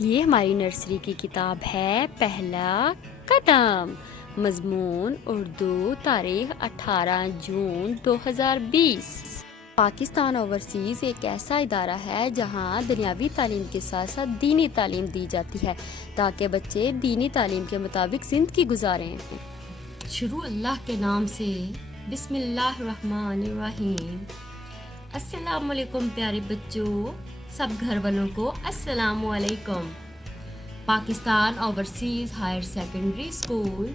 ये हमारी नर्सरी की किताब है पहला कदम। मजमून उर्दू, तारीख 18 जून 2020। पाकिस्तान ओवरसीज़ एक ऐसा इदारा है जहाँ दुनियावी तालीम के साथ साथ दीनी तालीम दी जाती है ताकि बच्चे दीनी तालीम के मुताबिक ज़िंदगी गुजारें। शुरू अल्लाह के नाम से, बिस्मिल्लाहिर्रहमानिर्रहीम। अस्सलाम वालेकुम प्यारे बच्चों, सब घर वालों को अस्सलाम वालेकुम। Pakistan overseas higher secondary school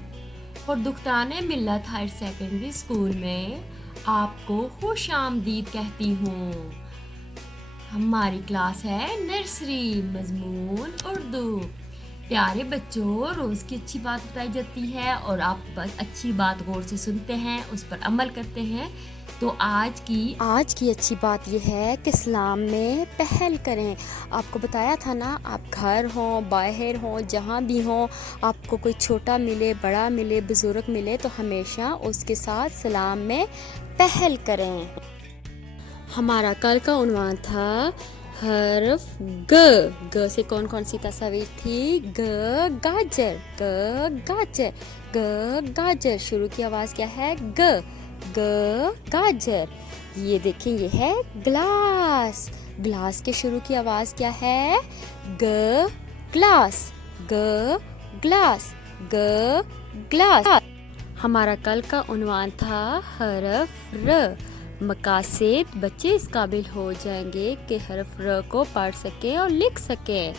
और दुख्ताने मिल्लत हायर सेकेंडरी स्कूल में आपको खुश आमदीद कहती हूँ। हमारी क्लास है नर्सरी मजमून उर्दू। प्यारे बच्चों, रोज़ की अच्छी बात बताई जाती है और आप बस अच्छी बात गौर से सुनते हैं, उस पर अमल करते हैं। तो आज की अच्छी बात यह है कि इस्लाम में पहल करें। आपको बताया था ना, आप घर हों बाहर हों जहाँ भी हों, आपको कोई छोटा मिले बड़ा मिले बुज़ुर्ग मिले तो हमेशा उसके साथ सलाम में पहल करें। हमारा कल का उन्वान था हर्फ ग से कौन कौन सी तस्वीर थी? गाजर, गाजर, गाजर। शुरू की आवाज़ क्या है? ग गाजर। ये देखें, ये है ग्लास। ग्लास के शुरू की आवाज़ क्या है? ग ग्लास, ग ग्लास, ग ग्लास। हमारा कल का उन्वान था हरफ र। मकासद बच्चे इस काबिल हो जाएंगे कि हरफ र को पढ़ सकें और लिख सकें।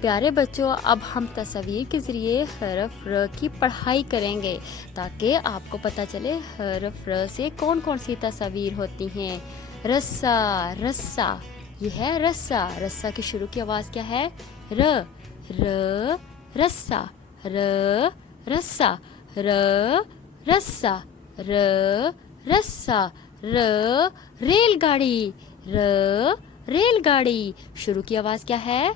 प्यारे बच्चों, अब हम तस्वीर के ज़रिए हरफ र की पढ़ाई करेंगे ताकि आपको पता चले हरफ र से कौन कौन सी तस्वीर होती हैं। रस्सा, रस्सा, यह है रस्सा। रस्सा की शुरू की आवाज़ क्या है? र रस्सा, रस्सा, रस्सा, रस्सा। रेलगाड़ी, रेलगाड़ी। शुरू की आवाज़ क्या है?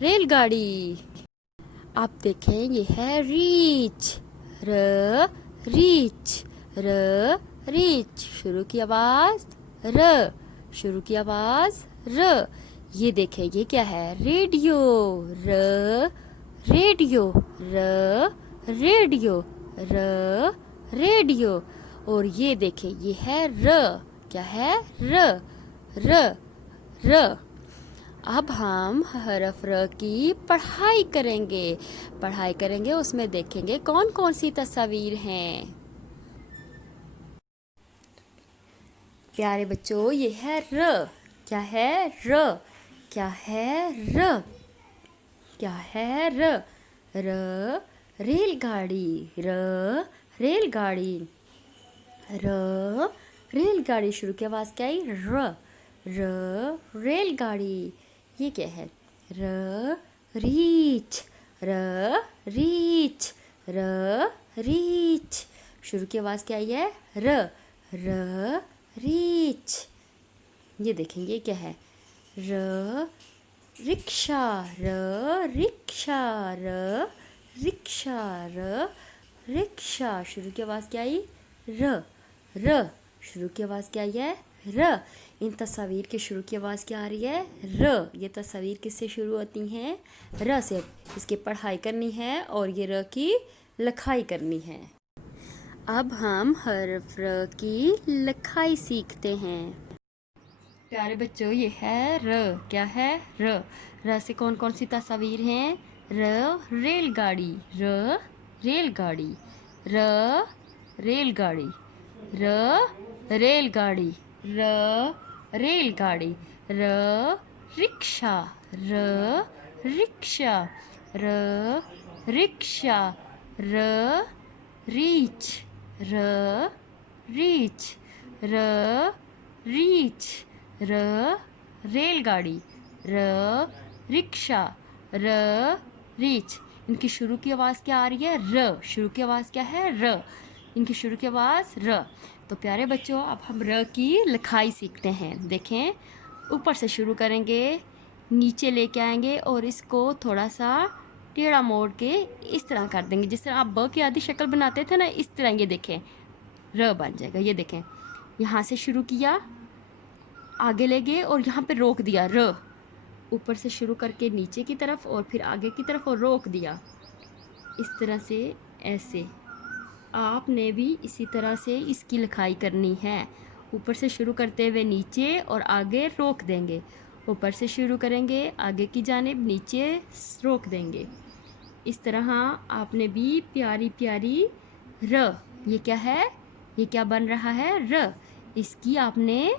रेलगाड़ी। आप देखें, ये है रीच, रीच, रीच। शुरू की आवाज़ शुरू की आवाज़ ये देखें, ये क्या है? Radio, radio, radio, radio. और ये देखें, ये है क्या है? र। अब हम हरफ र की पढ़ाई करेंगे, उसमें देखेंगे कौन कौन सी तस्वीर हैं। प्यारे बच्चों, ये है र। क्या है? क्या है? क्या है? रेलगाड़ी, रेलगाड़ी, रेलगाड़ी। शुरू की आवाज़ क्या है? रेलगाड़ी। ये क्या है? Reach, reach, reach. शुरू की आवाज़ क्या है? रीच। ये देखें, ये क्या है? Rickshaw, rickshaw, rickshaw, rickshaw. शुरू की आवाज़ क्या आई? शुरू की आवाज़ क्या आई है? इन तस्वीर के शुरू की आवाज़ क्या आ रही है? ये तस्वीर किससे शुरू होती हैं? र से। इसकी पढ़ाई करनी है और ये र की लिखाई करनी है। अब हम हरफ र की लिखाई सीखते हैं। प्यारे बच्चों, ये है र। क्या है? र से कौन कौन सी तस्वीर हैं? रेलगाड़ी, रेलगाड़ी, रेलगाड़ी, रेलगाड़ी, रेलगाड़ी, rickshaw, rickshaw, rickshaw, reach, reach, reach, रेलगाड़ी, रिक्शा, रीच। इनकी शुरू की आवाज़ क्या आ रही है? शुरू की आवाज़ क्या है? इनकी शुरू की आवाज़ तो प्यारे बच्चों, अब हम र की लिखाई सीखते हैं। देखें, ऊपर से शुरू करेंगे, नीचे लेके आएंगे और इसको थोड़ा सा टेढ़ा मोड़ के इस तरह कर देंगे, जिस तरह आप ब की आधी शक्ल बनाते थे ना, इस तरह ये देखें र बन जाएगा। ये देखें, यहाँ से शुरू किया, आगे ले गए और यहाँ पे रोक दिया र, ऊपर से शुरू करके नीचे की तरफ और फिर आगे की तरफ और रोक दिया, इस तरह से ऐसे। आपने भी इसी तरह से इसकी लिखाई करनी है। ऊपर से शुरू करते हुए नीचे और आगे रोक देंगे, ऊपर से शुरू करेंगे आगे की जानिब, नीचे रोक देंगे। इस तरह आपने भी प्यारी प्यारी र, ये क्या है, ये क्या बन रहा है, र, इसकी आपने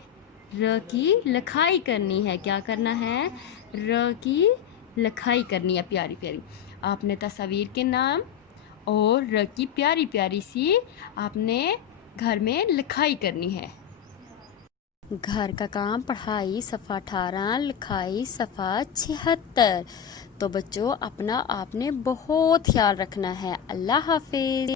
र की लिखाई करनी है। क्या करना है, र की लिखाई करनी है प्यारी प्यारी। आपने तस्वीर के नाम और र की प्यारी प्यारी सी आपने घर में लिखाई करनी है। घर का काम, पढ़ाई सफ़ा 18, लिखाई सफ़ा 76। तो बच्चों अपना आपने बहुत ख्याल रखना है। अल्लाह हाफिज़।